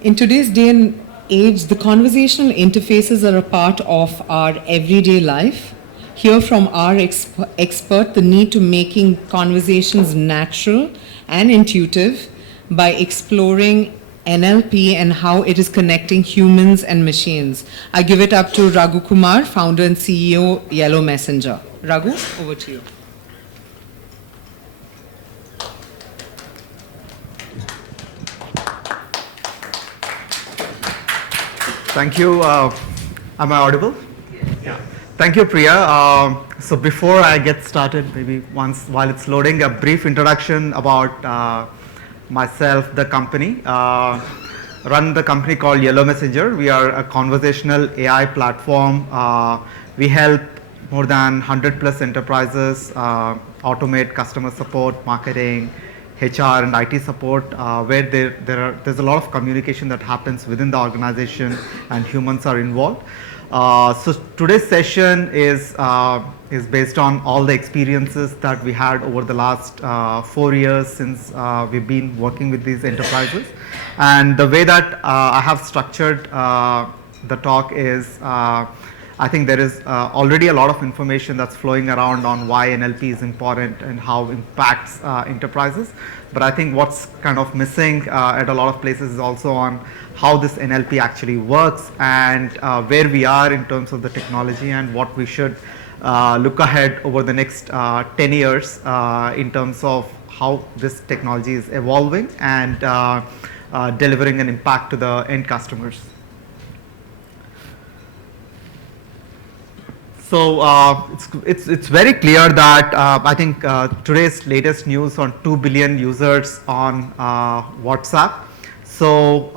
In today's day and age, the conversational interfaces are a part of our everyday life. Hear from our expert the need to making conversations natural and intuitive by exploring NLP and how it is connecting humans and machines. I give it up to Raghu Kumar, founder and CEO, Yellow Messenger. Raghu, over to you. Thank you. Am I audible? Yeah. Thank you, Priya. So before I get started, maybe while it's loading, a brief introduction about myself, the company. Run the company called Yellow Messenger. We are a conversational AI platform. We help more than 100 plus enterprises automate customer support, marketing, HR and IT support, where there's a lot of communication that happens within the organization and humans are involved. So today's session is based on all the experiences that we had over the last 4 years since we've been working with these enterprises. And the way that I have structured the talk is I think there is already a lot of information that's flowing around on why NLP is important and how it impacts enterprises. But I think what's kind of missing at a lot of places is also on how this NLP actually works and where we are in terms of the technology and what we should look ahead over the next 10 years in terms of how this technology is evolving and delivering an impact to the end customers. So it's very clear that I think today's latest news on 2 billion users on WhatsApp. So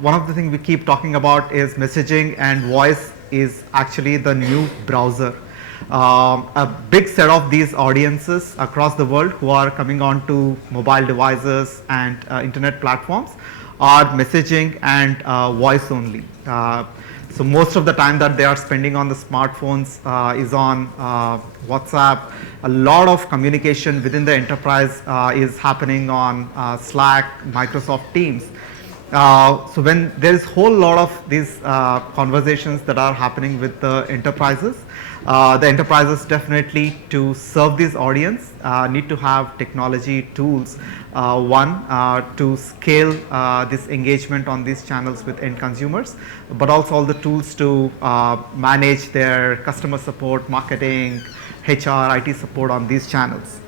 one of the things we keep talking about is messaging, and voice is actually the new browser. A big set of these audiences across the world who are coming on to mobile devices and internet platforms are messaging and voice only. So most of the time that they are spending on the smartphones is on WhatsApp. A lot of communication within the enterprise is happening on Slack, Microsoft Teams. So when there is a whole lot of these conversations that are happening with the enterprises definitely to serve this audience need to have technology tools. One, to scale this engagement on these channels with end consumers, but also all the tools to manage their customer support, marketing, HR, IT support on these channels.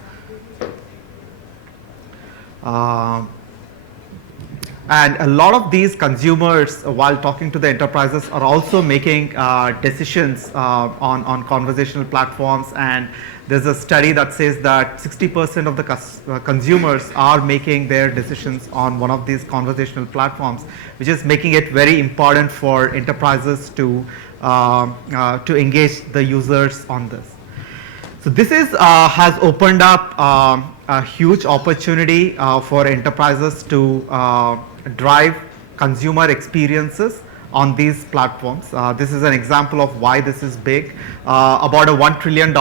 And a lot of these consumers, while talking to the enterprises, are also making decisions on conversational platforms. And there's a study that says that 60% of the consumers are making their decisions on one of these conversational platforms, which is making it very important for enterprises to engage the users on this. So this has opened up a huge opportunity for enterprises to drive consumer experiences on these platforms. This is an example of why this is big. About $1 trillion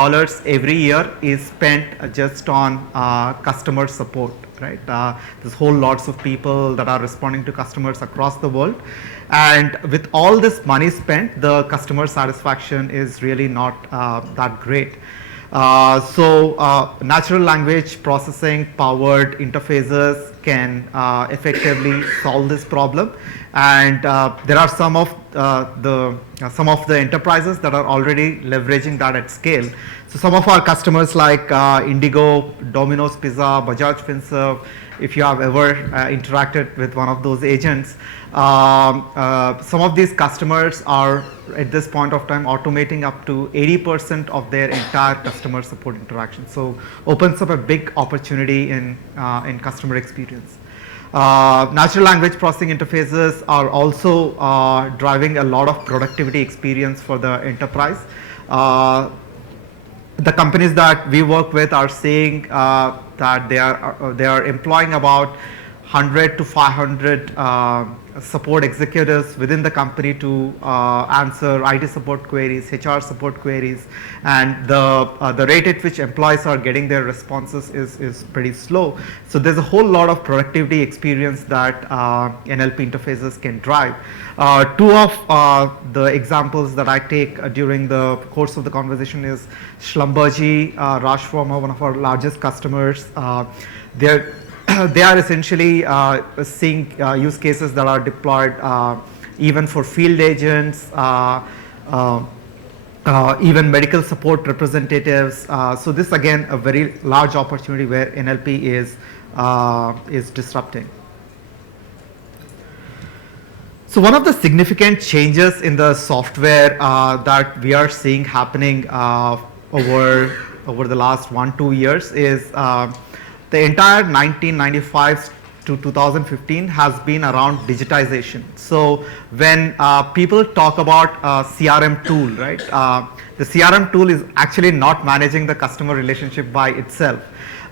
every year is spent just on customer support, right? There's whole lots of people that are responding to customers across the world. And with all this money spent, the customer satisfaction is really not that great. So natural language processing powered interfaces can effectively solve this problem, and there are some of the enterprises that are already leveraging that at scale. So some of our customers like Indigo, Domino's Pizza, Bajaj Finserv, if you have ever interacted with one of those agents, some of these customers are at this point of time automating up to 80% of their entire customer support interaction. So opens up a big opportunity in customer experience. Natural language processing interfaces are also driving a lot of productivity experience for the enterprise. The companies that we work with are saying that they are employing about 100 to 500 support executives within the company to answer IT support queries, HR support queries, and the rate at which employees are getting their responses is pretty slow. So there's a whole lot of productivity experience that NLP interfaces can drive. Two of the examples that I take during the course of the conversation is Schlumberger, Raj Pharma, one of our largest customers. They're they are essentially seeing use cases that are deployed even for field agents, even medical support representatives. So this again a very large opportunity where NLP is disrupting. So one of the significant changes in the software that we are seeing happening over the last 1-2 years is the entire 1995 to 2015 has been around digitization. So when people talk about CRM tool, right? The CRM tool is actually not managing the customer relationship by itself.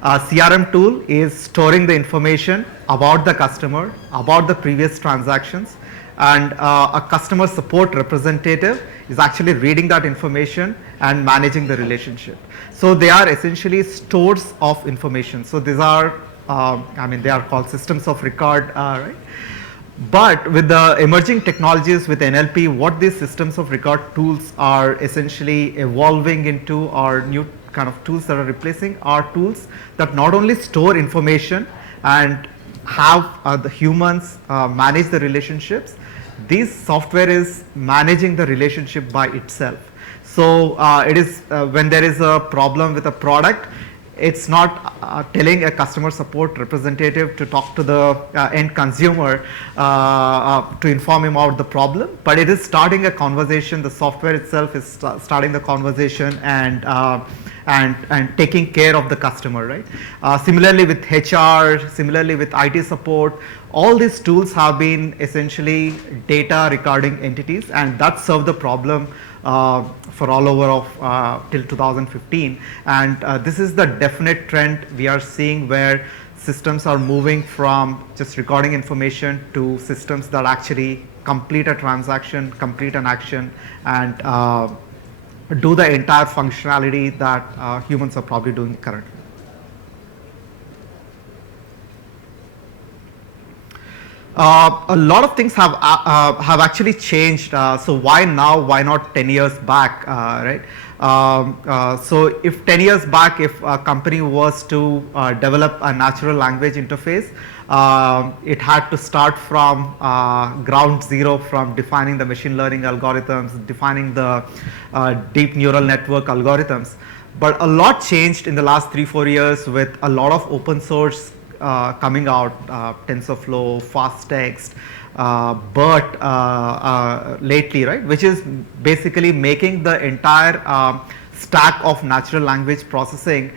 CRM tool is storing the information about the customer, about the previous transactions, and a customer support representative is actually reading that information and managing the relationship. So they are essentially stores of information. So these are, they are called systems of record, right? But with the emerging technologies with NLP, what these systems of record tools are essentially evolving into are new kind of tools that are replacing are tools that not only store information and have the humans manage the relationships. This software is managing the relationship by itself. So it is when there is a problem with a product, it's not telling a customer support representative to talk to the end consumer to inform him about the problem, but it is starting a conversation. The software itself is starting the conversation and taking care of the customer, right? Similarly with HR, similarly with IT support, all these tools have been essentially data recording entities, and that served the problem for all over of till 2015. And this is the definite trend we are seeing, where systems are moving from just recording information to systems that actually complete a transaction, complete an action, and do the entire functionality that humans are probably doing currently. A lot of things have actually changed. So why now? Why not 10 years back, right? So if 10 years back, if a company was to develop a natural language interface, it had to start from ground zero, from defining the machine learning algorithms, defining the deep neural network algorithms. But a lot changed in the last 3-4 years with a lot of open source coming out, TensorFlow, FastText, BERT lately, right? Which is basically making the entire stack of natural language processing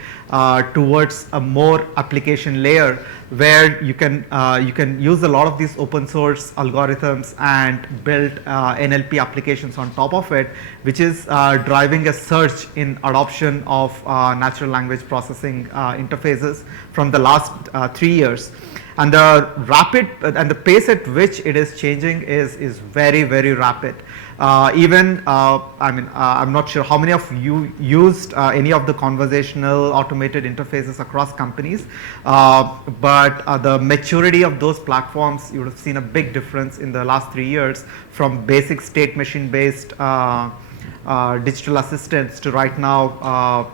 towards a more application layer, where you can use a lot of these open source algorithms and build NLP applications on top of it, which is driving a surge in adoption of natural language processing interfaces from the last 3 years. And the rapid and the pace at which it is changing is very, very rapid. I'm not sure how many of you used any of the conversational automated interfaces across companies, but the maturity of those platforms, you would have seen a big difference in the last 3 years, from basic state machine based digital assistants to right now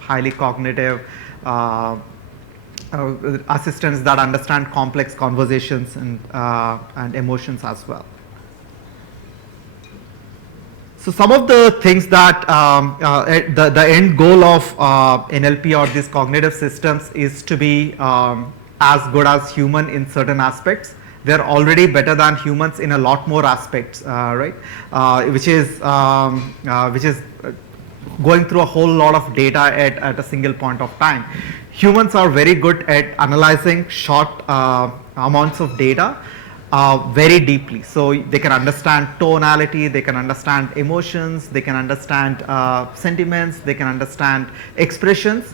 highly cognitive assistants that understand complex conversations and emotions as well. So some of the things that the end goal of NLP or these cognitive systems is to be as good as human in certain aspects. They're already better than humans in a lot more aspects, right? Which is going through a whole lot of data at a single point of time. Humans are very good at analyzing short amounts of data very deeply. So they can understand tonality, they can understand emotions, they can understand sentiments, they can understand expressions.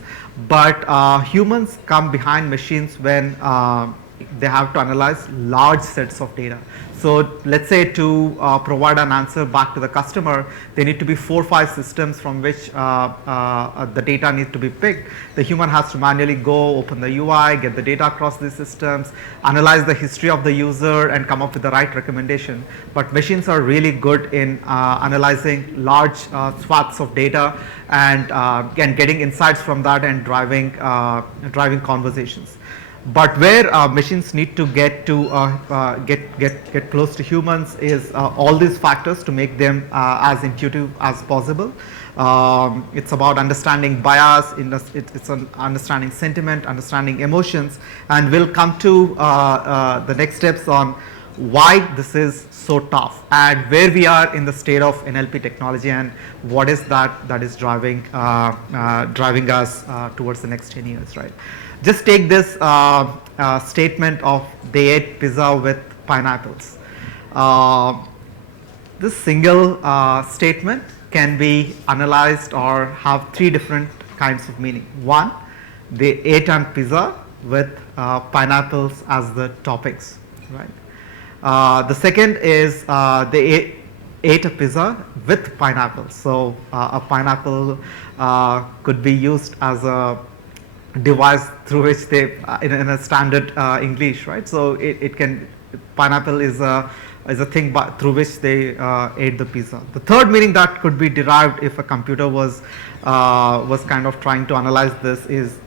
But humans come behind machines when they have to analyze large sets of data. So let's say to provide an answer back to the customer, there need to be 4 or 5 systems from which the data needs to be picked. The human has to manually go open the UI, get the data across these systems, analyze the history of the user, and come up with the right recommendation. But machines are really good in analyzing large swaths of data and getting insights from that and driving conversations. But where machines need to get close to humans is all these factors to make them as intuitive as possible. It's about understanding bias, it's on understanding sentiment, understanding emotions, and we'll come to the next steps on why this is so tough and where we are in the state of NLP technology and what is that is driving us towards the next 10 years, right? Just take this statement of they ate pizza with pineapples. This single statement can be analyzed or have 3 different kinds of meaning. One, they ate on pizza with pineapples as the toppings, right? The second is they ate a pizza with pineapples. So a pineapple could be used as a device through which they in a standard English, right? So it can, pineapple is a thing through which they ate the pizza. The third meaning that could be derived if a computer was kind of trying to analyze this is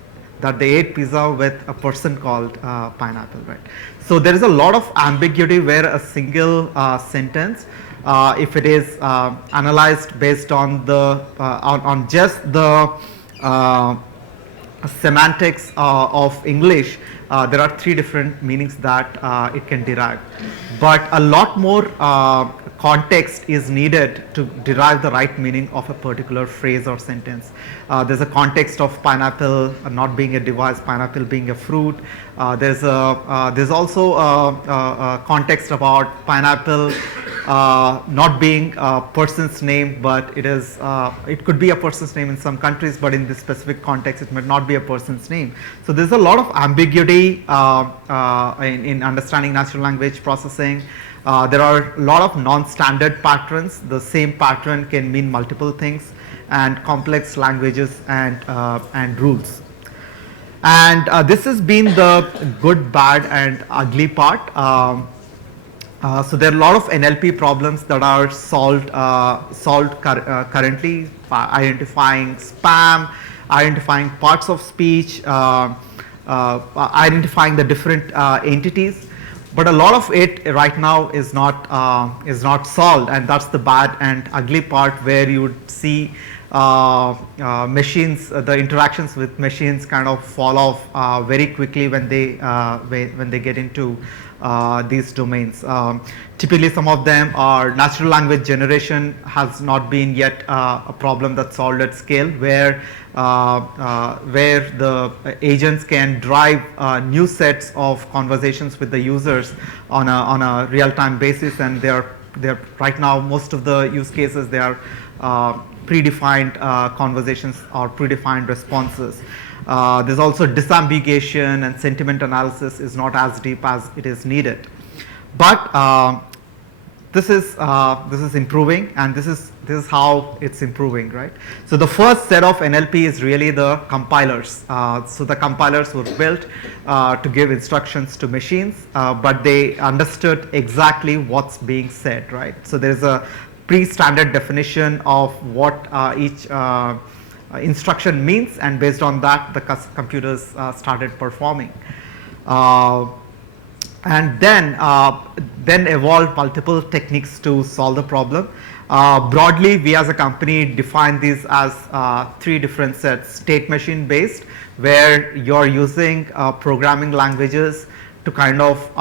that they ate pizza with a person called pineapple, right? So there is a lot of ambiguity where a single sentence, if it is analyzed based on the on just the semantics of English, there are 3 different meanings that it can derive. But a lot more context is needed to derive the right meaning of a particular phrase or sentence. There's a context of pineapple not being a device, pineapple being a fruit. There's also a context about pineapple not being a person's name, but it could be a person's name in some countries, but in this specific context it might not be a person's name. So there's a lot of ambiguity in understanding natural language processing. There are a lot of non-standard patterns. The same pattern can mean multiple things, and complex languages and rules. And this has been the good, bad, and ugly part. So there are a lot of NLP problems that are solved currently, identifying spam, identifying parts of speech, identifying the different entities. But a lot of it right now is not solved, and that's the bad and ugly part, where you would see machines, the interactions with machines kind of fall off very quickly when they get into these domains. Typically, some of them are natural language generation has not been yet a problem that's solved at scale, where the agents can drive new sets of conversations with the users on a real-time basis, and they're right now most of the use cases, they are predefined conversations or predefined responses. There's also disambiguation, and sentiment analysis is not as deep as it is needed. But this is improving, and this is how it's improving, right? So the first set of NLP is really the compilers. So the compilers were built to give instructions to machines, but they understood exactly what's being said, right? So there's a pre-standard definition of what each instruction means, and based on that the computers started performing. And then evolved multiple techniques to solve the problem. Broadly, we as a company define these as 3 different sets: state machine based, where you're using programming languages to kind of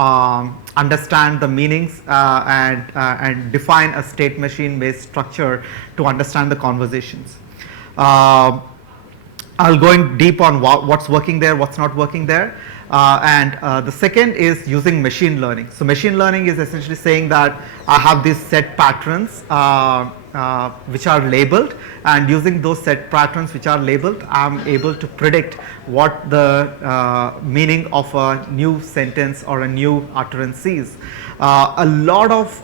understand the meanings and define a state machine based structure to understand the conversations. I'll go in deep on what's working there, what's not working there. And the second is using machine learning. So machine learning is essentially saying that I have these set patterns which are labeled, and using those set patterns which are labeled, I'm able to predict what the meaning of a new sentence or a new utterance is. A lot of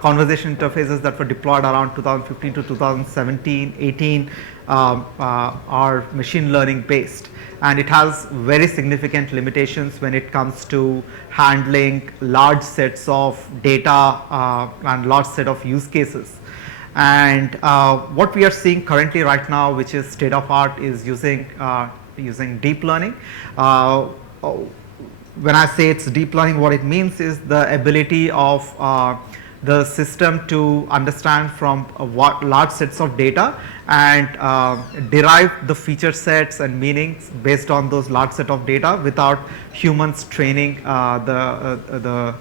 conversation interfaces that were deployed around 2015 to 2017, 18 are machine learning based, and it has very significant limitations when it comes to handling large sets of data and large set of use cases. And what we are seeing currently right now, which is state of art, is using deep learning. When I say it's deep learning, what it means is the ability of the system to understand from large sets of data and derive the feature sets and meanings based on those large set of data without humans training the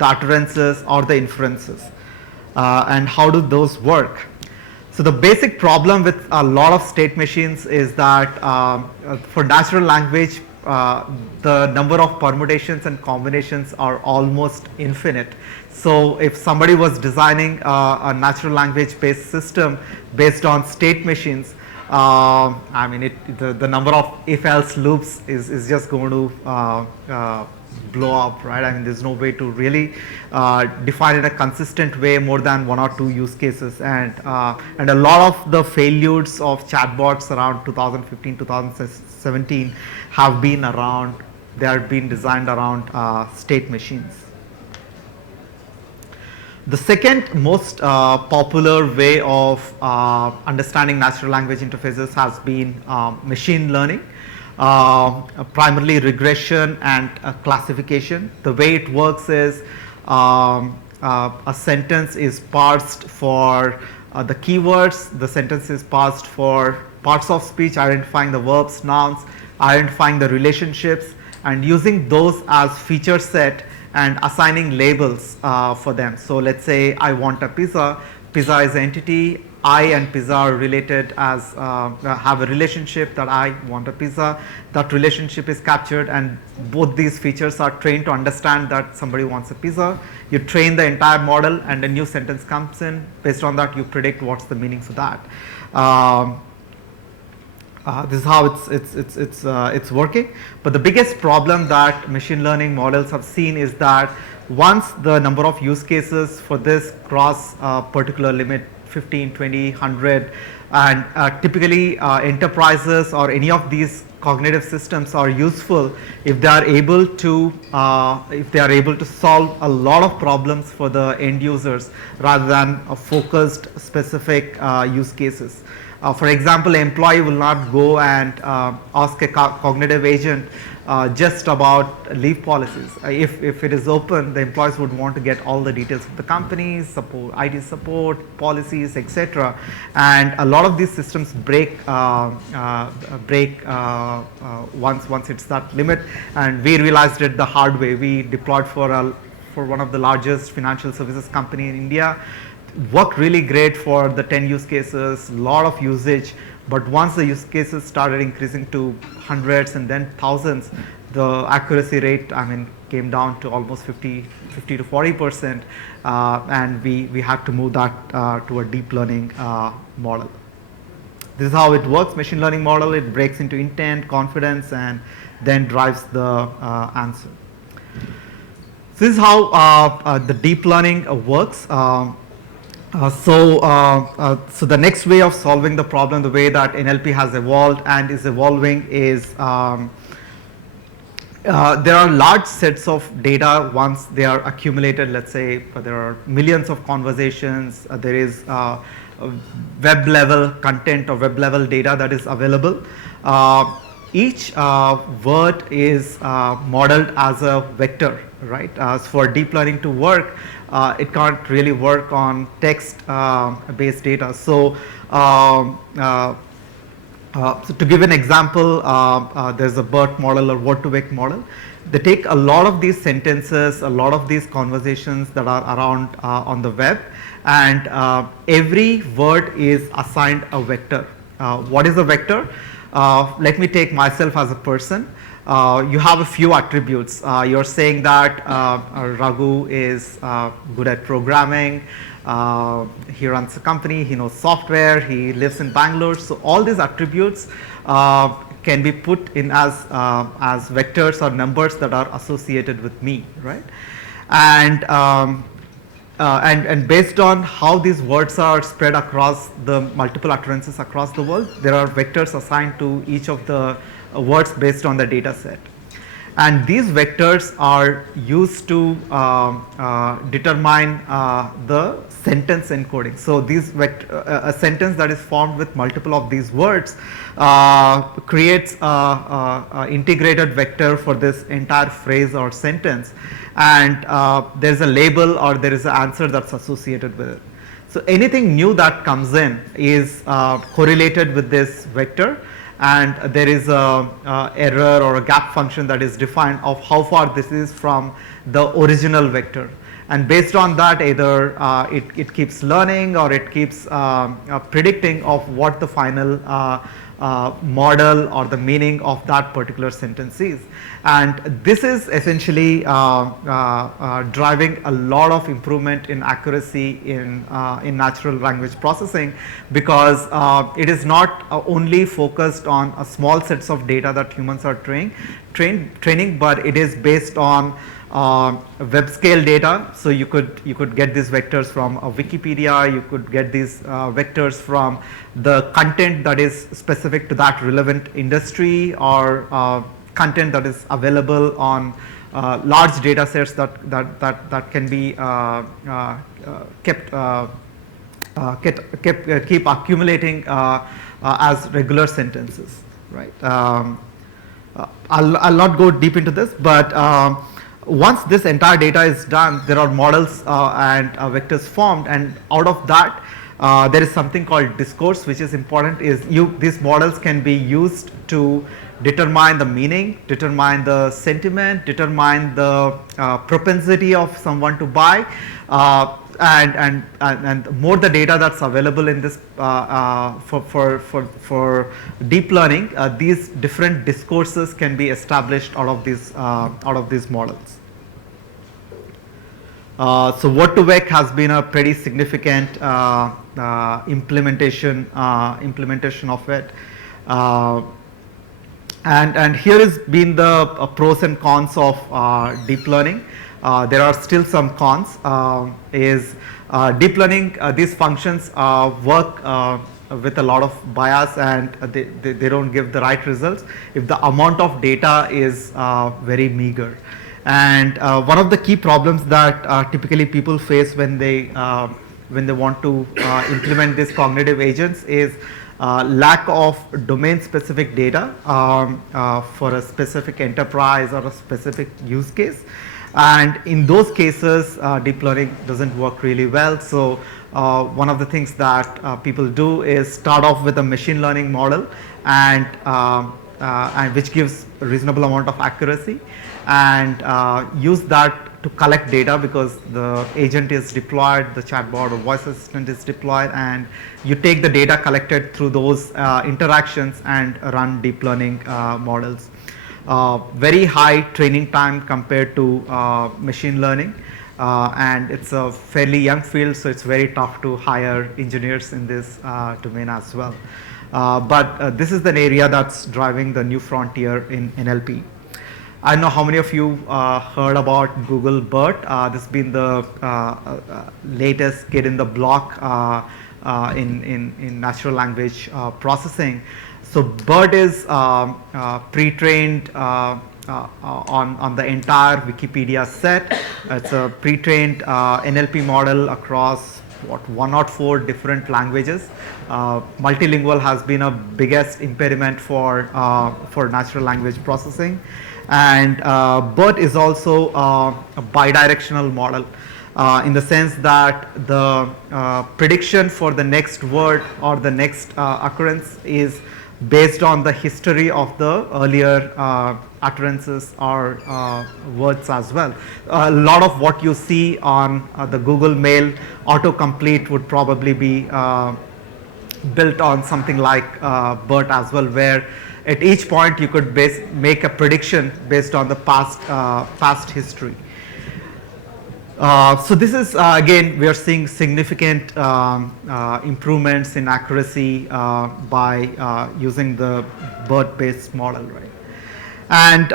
utterances or the inferences. And how do those work? So the basic problem with a lot of state machines is that for natural language, the number of permutations and combinations are almost infinite. So if somebody was designing a natural language based system based on state machines, I mean the number of if else loops is just going to blow up, right? I mean, there's no way to really define in a consistent way more than one or two use cases, and a lot of the failures of chatbots around 2015 2017 have been around, they are being designed around state machines. The second most popular way of understanding natural language interfaces has been machine learning. Primarily regression and classification. The way it works is a sentence is parsed for the keywords, the sentence is parsed for parts of speech, identifying the verbs, nouns, identifying the relationships, and using those as feature set and assigning labels for them. So let's say I want a pizza. Pizza is an entity. I and pizza are related as have a relationship that I want a pizza. That relationship is captured, and both these features are trained to understand that somebody wants a pizza. You train the entire model, and a new sentence comes in. Based on that, you predict what's the meaning for that. This is how it's working. But the biggest problem that machine learning models have seen is that once the number of use cases for this cross a particular limit, 15, 20, 100, and typically enterprises or any of these cognitive systems are useful if they are able to solve a lot of problems for the end users rather than a focused specific use cases. For example, an employee will not go and ask a cognitive agent just about leave policies. If it is open, the employees would want to get all the details of the company, support, IT support, policies, etc. And a lot of these systems break once it's that limit. And we realized it the hard way. We deployed for one of the largest financial services company in India. Worked really great for the 10 use cases, lot of usage, but once the use cases started increasing to hundreds and then thousands, the accuracy rate, I mean, came down to almost 50 to 40%, and we had to move that to a deep learning model. This is how it works. Machine learning model, it breaks into intent, confidence, and then drives the answer. This is how the deep learning works. So the next way of solving the problem, the way that NLP has evolved and is evolving, is there are large sets of data. Once they are accumulated, let's say there are millions of conversations, there is web level content or web level data that is available. Each word is modeled as a vector, right? As for deep learning to work, it can't really work on text based data. So, so to give an example, there's a BERT model or word to vec model. They take a lot of these sentences, a lot of these conversations that are around on the web, and every word is assigned a vector. What is a vector? let me take myself as a person. You have a few attributes. You're saying that Raghu is good at programming. He runs a company. He knows software. He lives in Bangalore. So all these attributes can be put in as vectors or numbers that are associated with me, right? And and based on how these words are spread across the multiple utterances across the world, there are vectors assigned to each of the words based on the data set. And these vectors are used to determine the sentence encoding. So these a sentence that is formed with multiple of these words creates a integrated vector for this entire phrase or sentence, and there's a label or there is an answer that's associated with it. So anything new that comes in is correlated with this vector, and there is a error or a gap function that is defined of how far this is from the original vector. And based on that, either it keeps learning or it keeps predicting of what the final model or the meaning of that particular sentence is. And this is essentially driving a lot of improvement in accuracy in natural language processing, because it is not only focused on a small sets of data that humans are training, but it is based on web scale data. So you could get these vectors from a Wikipedia, you could get these vectors from the content that is specific to that relevant industry, or content that is available on large data sets that can be keep accumulating as regular sentences, right? I'll not go deep into this, but once this entire data is done, there are models and vectors formed, and out of that there is something called discourse, which is important. These models can be used to determine the meaning, determine the sentiment, determine the propensity of someone to buy, and more the data that's available in this for deep learning, these different discourses can be established out of these models. So word2vec has been a pretty significant implementation of it. And here has been the pros and cons of deep learning. There are still some cons. Deep learning, these functions work with a lot of bias, and they don't give the right results if the amount of data is very meager. And one of the key problems that typically people face when they want to implement these cognitive agents is lack of domain specific data for a specific enterprise or a specific use case. And in those cases, deep learning doesn't work really well. So one of the things that people do is start off with a machine learning model, and which gives a reasonable amount of accuracy, and use that to collect data, because the agent is deployed, the chatbot or voice assistant is deployed, and you take the data collected through those interactions and run deep learning models. Very high training time compared to machine learning, and it's a fairly young field, so it's very tough to hire engineers in this domain as well. But this is an area that's driving the new frontier in NLP. I don't know how many of you heard about Google BERT. This has been the latest kid in the block in natural language processing. So BERT is pre-trained on the entire Wikipedia set. It's a pre-trained NLP model across 104 different languages. Multilingual has been a biggest impediment for natural language processing. And BERT is also a bidirectional model in the sense that the prediction for the next word or the next occurrence is based on the history of the earlier utterances or words as well. A lot of what you see on the Google Mail autocomplete would probably be built on something like BERT as well, where at each point you could make a prediction based on the past history. So this is again, we are seeing significant improvements in accuracy by using the BERT-based model, right? And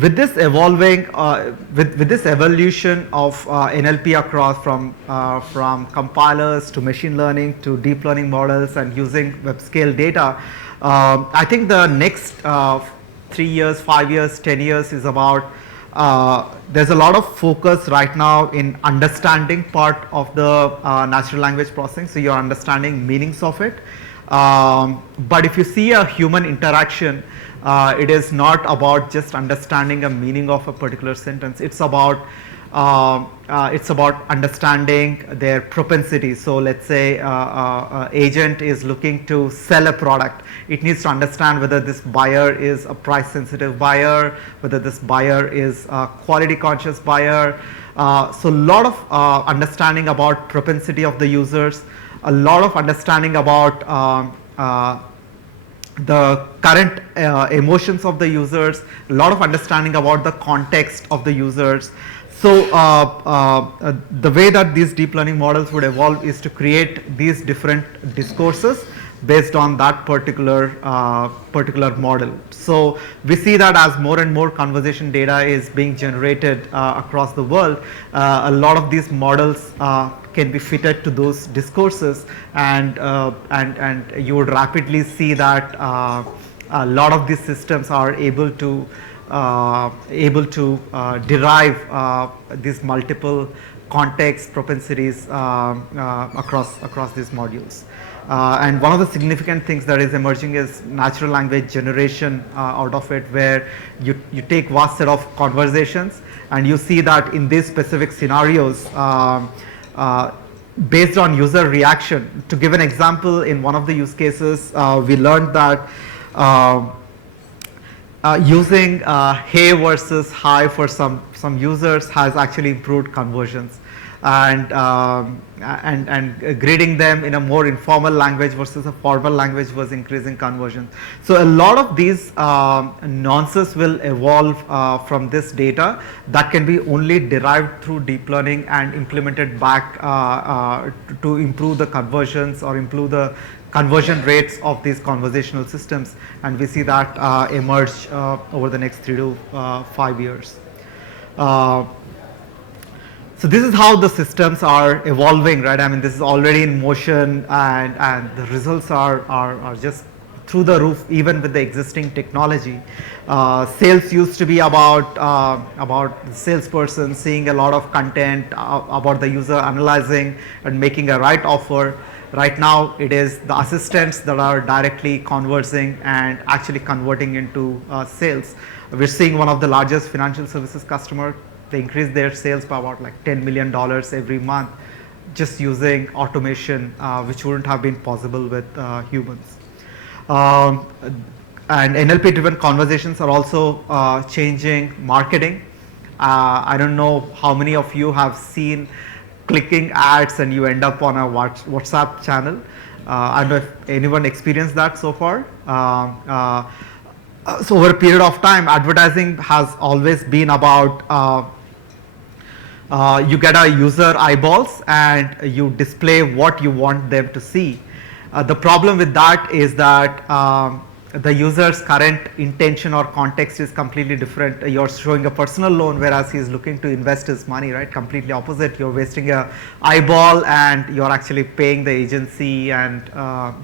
with this with this evolution of NLP across from compilers to machine learning to deep learning models and using web scale data, I think the next 3 years, 5 years, 10 years is about there's a lot of focus right now in understanding part of the natural language processing, so you're understanding meanings of it. But if you see a human interaction, it is not about just understanding a meaning of a particular sentence. It's about understanding their propensity. So let's say agent is looking to sell a product. It needs to understand whether this buyer is a price sensitive buyer, whether this buyer is a quality conscious buyer. So a lot of understanding about propensity of the users, a lot of understanding about the current emotions of the users, a lot of understanding about the context of the users. So the way that these deep learning models would evolve is to create these different discourses based on that particular model. So we see that as more and more conversation data is being generated across the world, a lot of these models can be fitted to those discourses, and you would rapidly see that a lot of these systems are able to derive these multiple context propensities across these modules. And one of the significant things that is emerging is natural language generation out of it, where you take vast set of conversations and you see that in these specific scenarios, based on user reaction. To give an example, in one of the use cases, we learned that using hey versus hi for some users has actually improved conversions, and greeting them in a more informal language versus a formal language was increasing conversion. So a lot of these nuances will evolve from this data that can be only derived through deep learning and implemented back to improve the conversions or improve the conversion rates of these conversational systems, and we see that emerge over the next 3 to 5 years. So this is how the systems are evolving, right? I mean, this is already in motion, and the results are just through the roof, even with the existing technology. Sales used to be about the salesperson seeing a lot of content about the user, analyzing and making a right offer. Right now, it is the assistants that are directly conversing and actually converting into sales. We're seeing one of the largest financial services customer, they increase their sales by about like $10 million every month just using automation, which wouldn't have been possible with humans. And NLP driven conversations are also changing marketing. I don't know how many of you have seen clicking ads and you end up on a WhatsApp channel. I don't know if anyone experienced that so far. So over a period of time, advertising has always been about you get a user eyeballs and you display what you want them to see. The problem with that is that the user's current intention or context is completely different. You're showing a personal loan, whereas he's looking to invest his money, right? Completely opposite. You're wasting a eyeball and you're actually paying the agency and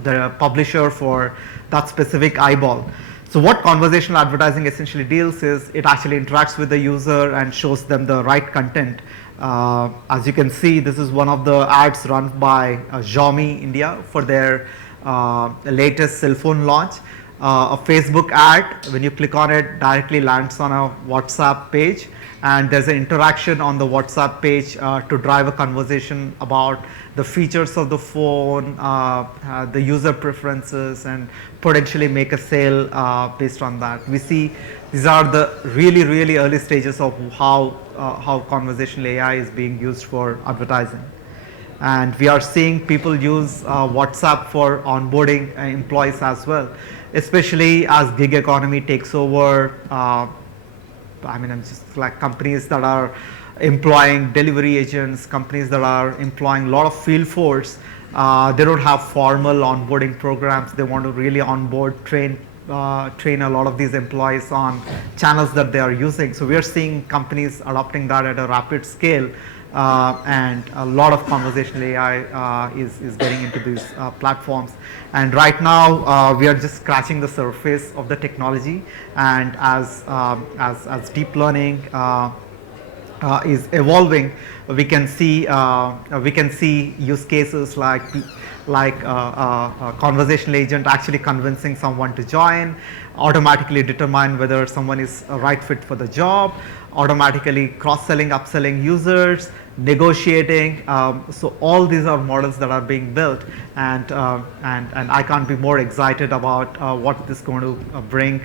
the publisher for that specific eyeball. So what conversational advertising essentially deals is it actually interacts with the user and shows them the right content. As you can see, this is one of the ads run by Xiaomi India for their latest cell phone launch. A Facebook ad, when you click on it, directly lands on a WhatsApp page, and there's an interaction on the WhatsApp page to drive a conversation about the features of the phone, the user preferences, and potentially make a sale based on that. We see these are the really early stages of how conversational AI is being used for advertising. And we are seeing people use WhatsApp for onboarding employees as well, especially as gig economy takes over. I'm just like companies that are employing delivery agents, companies that are employing a lot of field force. They don't have formal onboarding programs. They want to really onboard, train a lot of these employees on channels that they are using. So we are seeing companies adopting that at a rapid scale, and a lot of conversational AI is getting into these platforms. And right now we are just scratching the surface of the technology. And as deep learning is evolving, we can see use cases like a conversational agent actually convincing someone to join, automatically determine whether someone is a right fit for the job, automatically cross-selling, upselling users, negotiating. So all these are models that are being built, and I can't be more excited about what this is going to bring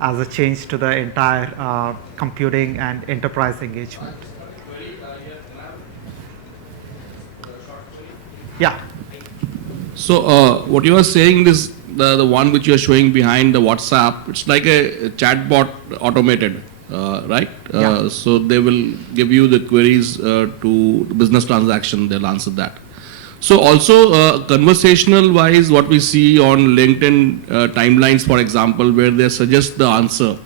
as a change to the entire computing and enterprise engagement. Yeah. So what you are saying is the one which you are showing behind the WhatsApp, it's like a chatbot automated, right? Yeah. So they will give you the queries to business transaction, they'll answer that. So also conversational wise, what we see on LinkedIn timelines, for example, where they suggest the answer,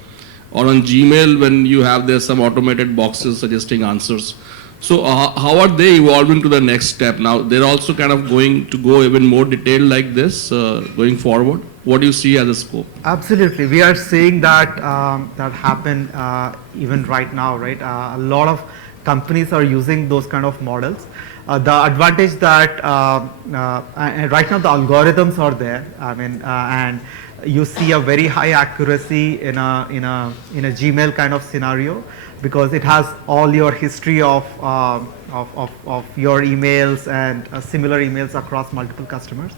or on Gmail when you have there some automated boxes suggesting answers. So how are they evolving to the next step now? They're also kind of going to go even more detailed like this going forward. What do you see as a scope? Absolutely, we are seeing that that happen even right now, right? A lot of companies are using those kind of models. The advantage that right now the algorithms are there. I mean, and you see a very high accuracy in a Gmail kind of scenario, because it has all your history of your emails and similar emails across multiple customers.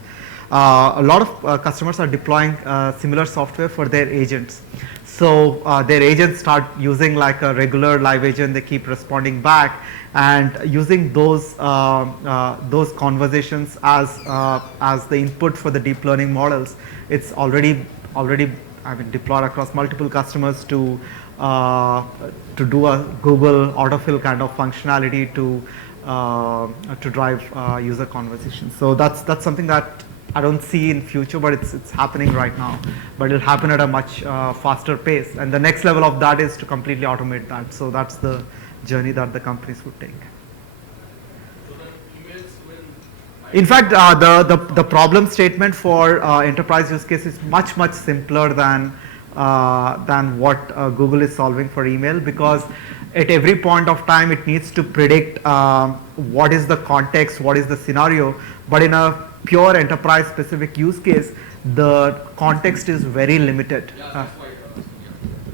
A lot of customers are deploying similar software for their agents. So their agents start using like a regular live agent. They keep responding back and using those conversations as the input for the deep learning models. It's already deployed across multiple customers to do a Google autofill kind of functionality to drive user conversations. So that's something that I don't see in future, but it's happening right now. But it'll happen at a much faster pace. And the next level of that is to completely automate that. So that's the journey that the companies would take. In fact, the problem statement for enterprise use case is much simpler than what Google is solving for email, because at every point of time it needs to predict what is the context, what is the scenario. But in a pure enterprise specific use case, the context is very limited. Yeah, that's why.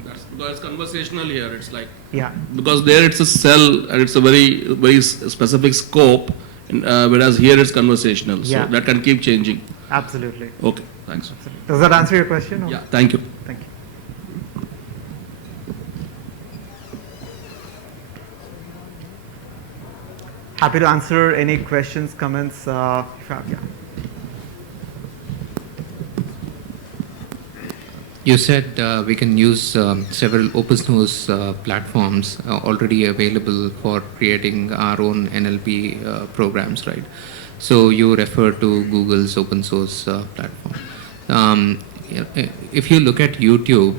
That's because it's conversational here. It's like, Yeah. because there it's a cell and it's a very specific scope, whereas here it's conversational. So Yeah. that can keep changing. Absolutely. Okay, thanks. Does that answer your question? Or? Yeah, thank you. Thank you. Happy to answer any questions, comments, if you have. Yeah. You said we can use several open source platforms already available for creating our own NLP programs, right? So you refer to Google's open source platform. If you look at YouTube,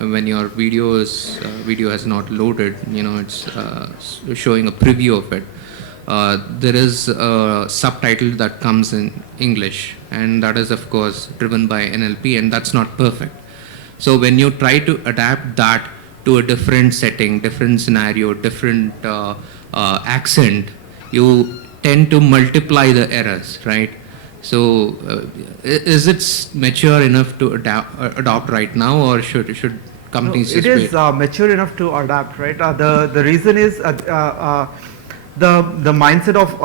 when your video has not loaded, it's showing a preview of it. There is a subtitle that comes in English, and that is of course driven by NLP, and that's not perfect. So when you try to adapt that to a different setting, different scenario, different accent, you tend to multiply the errors, right? So is it mature enough to adopt right now, or should companies just wait? It is mature enough to adapt, right? The reason is the mindset of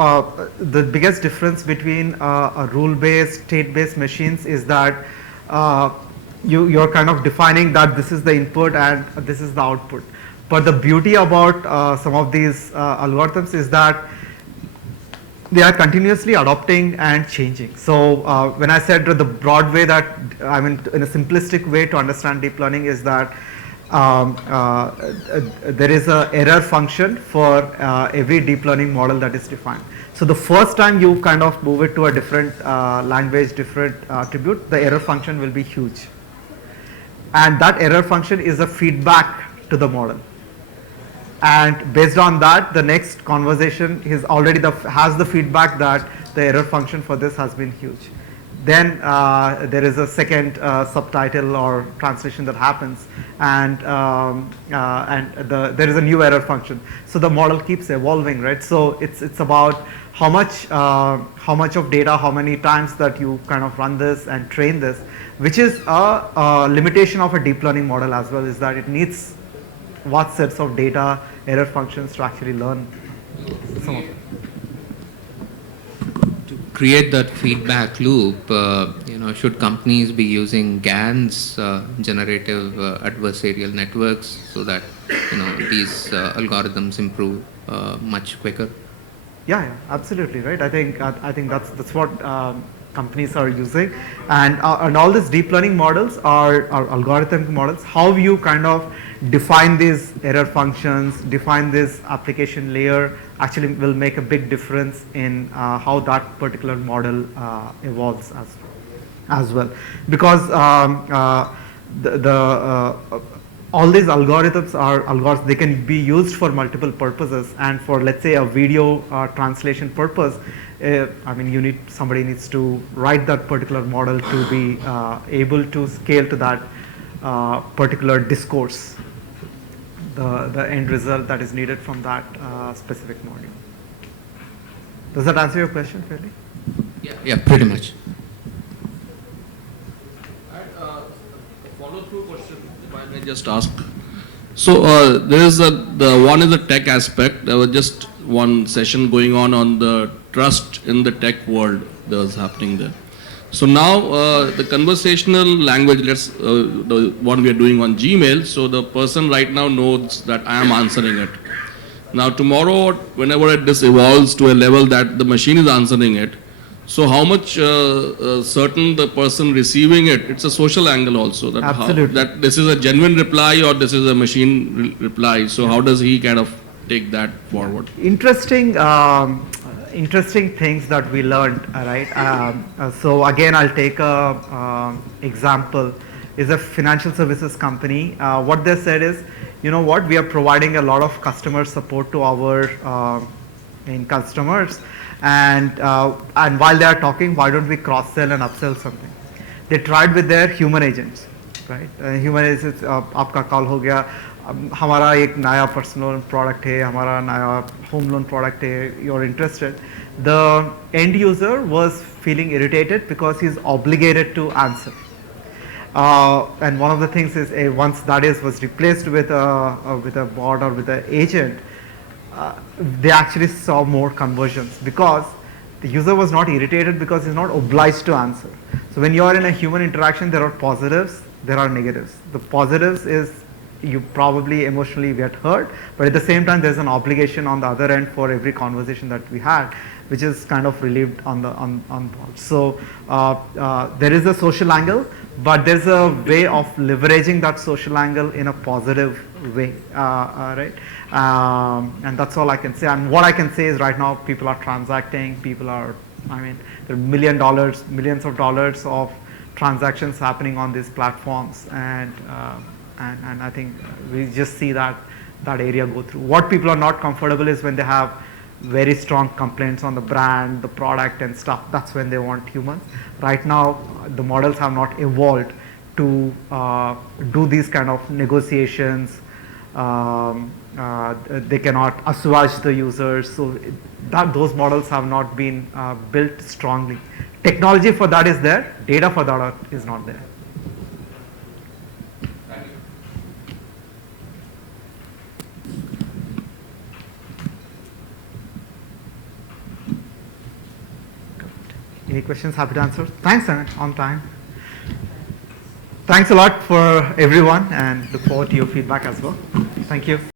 the biggest difference between a rule-based, state-based machines is that you're kind of defining that this is the input and this is the output. But the beauty about some of these algorithms is that they are continuously adopting and changing. So when I said the broad way that, I mean, in a simplistic way to understand deep learning is that there is a error function for every deep learning model that is defined. So the first time you kind of move it to a different language, different attribute, the error function will be huge. And that error function is a feedback to the model. And based on that, the next conversation is already has the feedback that the error function for this has been huge. Then there is a second subtitle or translation that happens, and there is a new error function. So the model keeps evolving, right? So it's about how much of data, how many times that you kind of run this and train this, which is a limitation of a deep learning model as well, is that it needs what sets of data, error functions to actually learn some of it. To create that feedback loop, should companies be using GANs, generative adversarial networks, so that these algorithms improve much quicker? Yeah, absolutely, right. I think that's what companies are using, and all these deep learning models are algorithmic models. How you kind of define these error functions, define this application layer, actually will make a big difference in how that particular model evolves as well. Because all these algorithms they can be used for multiple purposes, and for, let's say, a video translation purpose, I mean, somebody needs to write that particular model to be able to scale to that particular discourse, the end result that is needed from that specific module. Does that answer your question fairly? Yeah, pretty much. Follow-through question, if I may just ask. So there is the one is the tech aspect. There was just one session going on the trust in the tech world that was happening there. So now the conversational language, the one we are doing on Gmail, so the person right now knows that I am answering it. Now tomorrow, whenever this evolves to a level that the machine is answering it, so how much certain the person receiving it, it's a social angle also. That absolutely. That this is a genuine reply or this is a machine reply. So how does he kind of take that forward? Interesting things that we learned, right? So again, I'll take a example. Is a financial services company. What they said is, you know what, we are providing a lot of customer support to our customers, and while they are talking, why don't we cross-sell and upsell something? They tried with their human agents, right? Human agents, आपका call हो गया, हमारा एक नया personal product है, हमारा नया home loan product है, you're interested. The end user was feeling irritated because he's obligated to answer. And one of the things is, once that was replaced with a bot or with an agent, they actually saw more conversions because the user was not irritated because he's not obliged to answer. So when you are in a human interaction, there are positives, there are negatives. The positives is you probably emotionally get hurt, but at the same time there's an obligation on the other end for every conversation that we had, which is kind of relieved on board. So there is a social angle, but there's a way of leveraging that social angle in a positive way, right? And that's all I can say. And what I can say is right now people are transacting, there are millions of dollars of transactions happening on these platforms, and I think we just see that area go through. What people are not comfortable is when they have very strong complaints on the brand, the product and stuff. That's when they want humans. Right now, the models have not evolved to do these kind of negotiations. They cannot assuage the users. So those models have not been built strongly. Technology for that is there. Data for that is not there. Any questions? Happy to answer. Thanks, Amit, on time. Thanks a lot for everyone, and look forward to your feedback as well. Thank you.